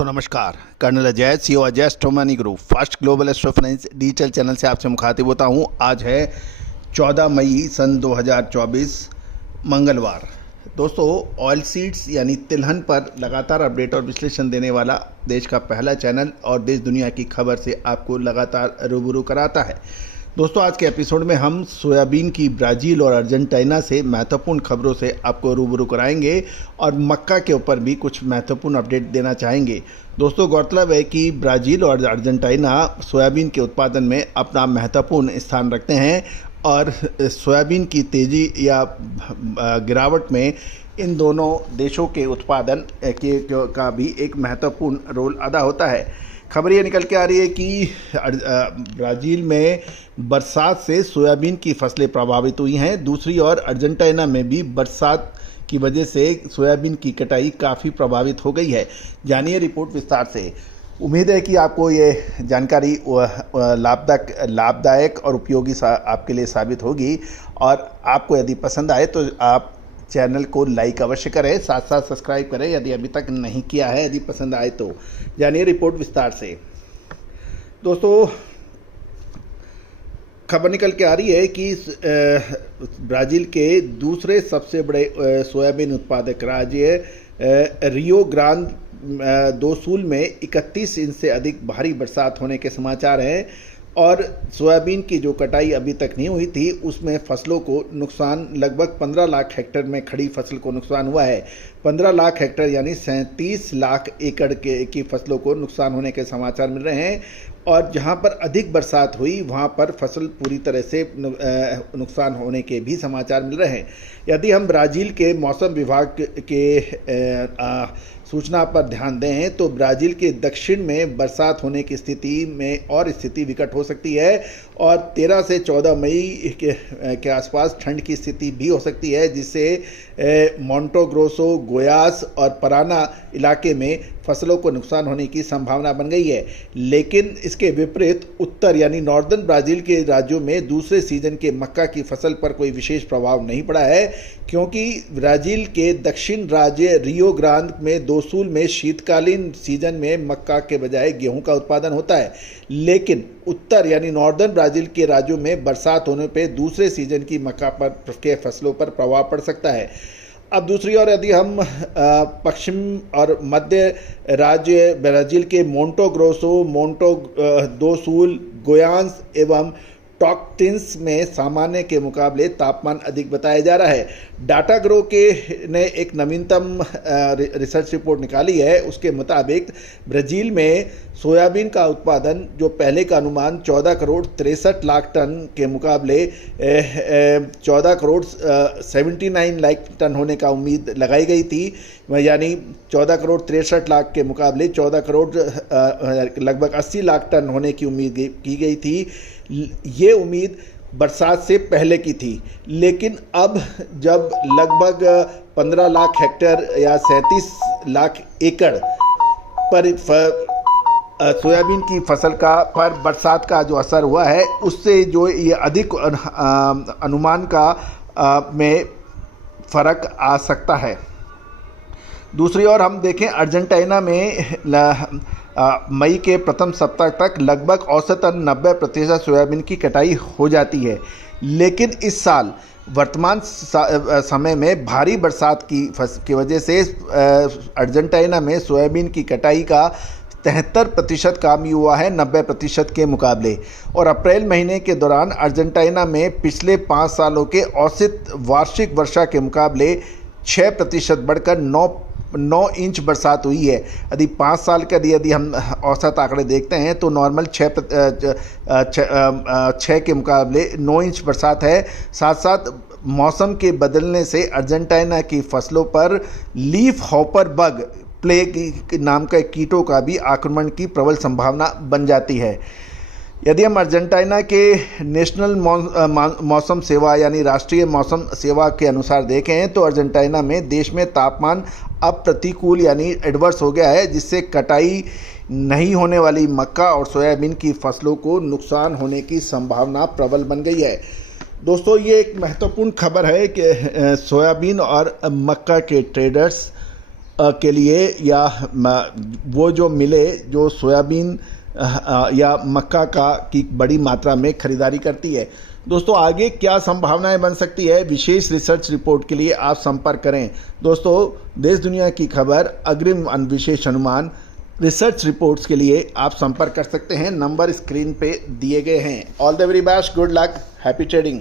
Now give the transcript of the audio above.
दोस्तों नमस्कार। Colonel Ajay CO Ajay astronomy group first global astro finance digital channel से आपसे मुखातिब होता हूं। आज है 14 मई सन 2024 मंगलवार। दोस्तों ऑयल सीड्स यानी तिलहन पर लगातार अपडेट और विश्लेषण देने वाला देश का पहला चैनल और देश दुनिया की खबर से आपको लगातार रूबरू कराता है। दोस्तों आज के एपिसोड में हम सोयाबीन की ब्राज़ील और अर्जेंटीना से महत्वपूर्ण खबरों से आपको रूबरू कराएंगे और मक्का के ऊपर भी कुछ महत्वपूर्ण अपडेट देना चाहेंगे। दोस्तों गौरतलब है कि ब्राज़ील और अर्जेंटीना सोयाबीन के उत्पादन में अपना महत्वपूर्ण स्थान रखते हैं और सोयाबीन की तेज़ी या गिरावट में इन दोनों देशों के उत्पादन का भी एक महत्वपूर्ण रोल अदा होता है। खबर ये निकल के आ रही है कि ब्राज़ील में बरसात से सोयाबीन की फसलें प्रभावित हुई हैं। दूसरी ओर अर्जेंटीना में भी बरसात की वजह से सोयाबीन की कटाई काफ़ी प्रभावित हो गई है। जानिए रिपोर्ट विस्तार से। उम्मीद है कि आपको ये जानकारी लाभदायक और उपयोगी आपके लिए साबित होगी और आपको यदि पसंद आए तो आप चैनल को लाइक अवश्य करें, साथ साथ सब्सक्राइब करें यदि अभी तक नहीं किया है। यदि पसंद आए तो जानिए रिपोर्ट विस्तार से। दोस्तों खबर निकल के आ रही है कि ब्राज़ील के दूसरे सबसे बड़े सोयाबीन उत्पादक राज्य रियो ग्रांड दो सूल में 31 इंच से अधिक भारी बरसात होने के समाचार हैं और सोयाबीन की जो कटाई अभी तक नहीं हुई थी उसमें फसलों को नुकसान लगभग 15 लाख हेक्टेयर में खड़ी फसल को नुकसान हुआ है। 15 लाख हेक्टेयर यानी 37 लाख एकड़ की फसलों को नुकसान होने के समाचार मिल रहे हैं और जहां पर अधिक बरसात हुई वहां पर फसल पूरी तरह से नुकसान होने के भी समाचार मिल रहे हैं। यदि हम ब्राज़ील के मौसम विभाग के सूचना पर ध्यान दें तो ब्राज़ील के दक्षिण में बरसात होने की स्थिति में और स्थिति विकट हो सकती है और 13 से 14 मई के आसपास ठंड की स्थिति भी हो सकती है, जिससे मोंटो ग्रोसो, गोयास और पराना इलाके में फसलों को नुकसान होने की संभावना बन गई है। लेकिन इसके विपरीत उत्तर यानी नॉर्दर्न ब्राज़ील के राज्यों में दूसरे सीजन के मक्का की फसल पर कोई विशेष प्रभाव नहीं पड़ा है, क्योंकि ब्राज़ील के दक्षिण राज्य रियो ग्रांड में दो सूल में शीतकालीन सीजन में मक्का के बजाय गेहूं का उत्पादन होता है। लेकिन उत्तर यानी नॉर्दर्न ब्राज़ील के राज्यों में बरसात होने पे दूसरे सीजन की मक्का के फसलों पर प्रभाव पड़ सकता है। अब दूसरी ओर यदि हम पश्चिम और मध्य राज्य ब्राज़ील के मोंटो ग्रोसो, मोंटो दो सूल, गोयान्स एवं टॉकटिन्स में सामान्य के मुकाबले तापमान अधिक बताया जा रहा है। डाटा ग्रो के ने एक नवीनतम रिसर्च रिपोर्ट निकाली है। उसके मुताबिक ब्राज़ील में सोयाबीन का उत्पादन जो पहले का अनुमान 14 करोड़ 63 लाख टन के मुकाबले 14 करोड़ 79 लाख टन होने का उम्मीद लगाई गई थी, यानी 14 करोड़ 63 लाख के मुकाबले 14 करोड़ लगभग 80 लाख टन होने की उम्मीद की गई थी। ये उम्मीद बरसात से पहले की थी, लेकिन अब जब लगभग 15 लाख हेक्टेयर या 37 लाख एकड़ पर सोयाबीन की फसल पर बरसात का जो असर हुआ है उससे जो ये अधिक अनुमान का में फ़र्क आ सकता है। दूसरी ओर हम देखें अर्जेंटीना में मई के प्रथम सप्ताह तक लगभग औसतन 90% सोयाबीन की कटाई हो जाती है, लेकिन इस साल वर्तमान समय में भारी बरसात की वजह से अर्जेंटीना में सोयाबीन की कटाई का 73% कम हुआ है 90% के मुकाबले और अप्रैल महीने के दौरान अर्जेंटीना में पिछले 5 सालों के औसत वार्षिक वर्षा के मुकाबले 6% बढ़कर 9 इंच बरसात हुई है। यदि 5 साल का यदि हम औसत आंकड़े देखते हैं तो नॉर्मल 6 के मुकाबले 9 इंच बरसात है। साथ साथ मौसम के बदलने से अर्जेंटीना की फसलों पर लीफ हॉपर बग प्लेग नाम का कीटों का भी आक्रमण की प्रबल संभावना बन जाती है। यदि हम अर्जेंटीना के नेशनल मौसम सेवा यानी राष्ट्रीय मौसम सेवा के अनुसार देखें तो अर्जेंटीना में देश में तापमान अब प्रतिकूल यानी एडवर्स हो गया है, जिससे कटाई नहीं होने वाली मक्का और सोयाबीन की फसलों को नुकसान होने की संभावना प्रबल बन गई है। दोस्तों ये एक महत्वपूर्ण खबर है कि सोयाबीन और मक्का के ट्रेडर्स के लिए या वो जो मिले जो सोयाबीन या मक्का का की बड़ी मात्रा में खरीदारी करती है। दोस्तों आगे क्या संभावनाएं बन सकती है, विशेष रिसर्च रिपोर्ट के लिए आप संपर्क करें। दोस्तों देश दुनिया की खबर, अग्रिम विशेष अनुमान, रिसर्च रिपोर्ट्स के लिए आप संपर्क कर सकते हैं, नंबर स्क्रीन पे दिए गए हैं। All the very best, good luck, happy trading.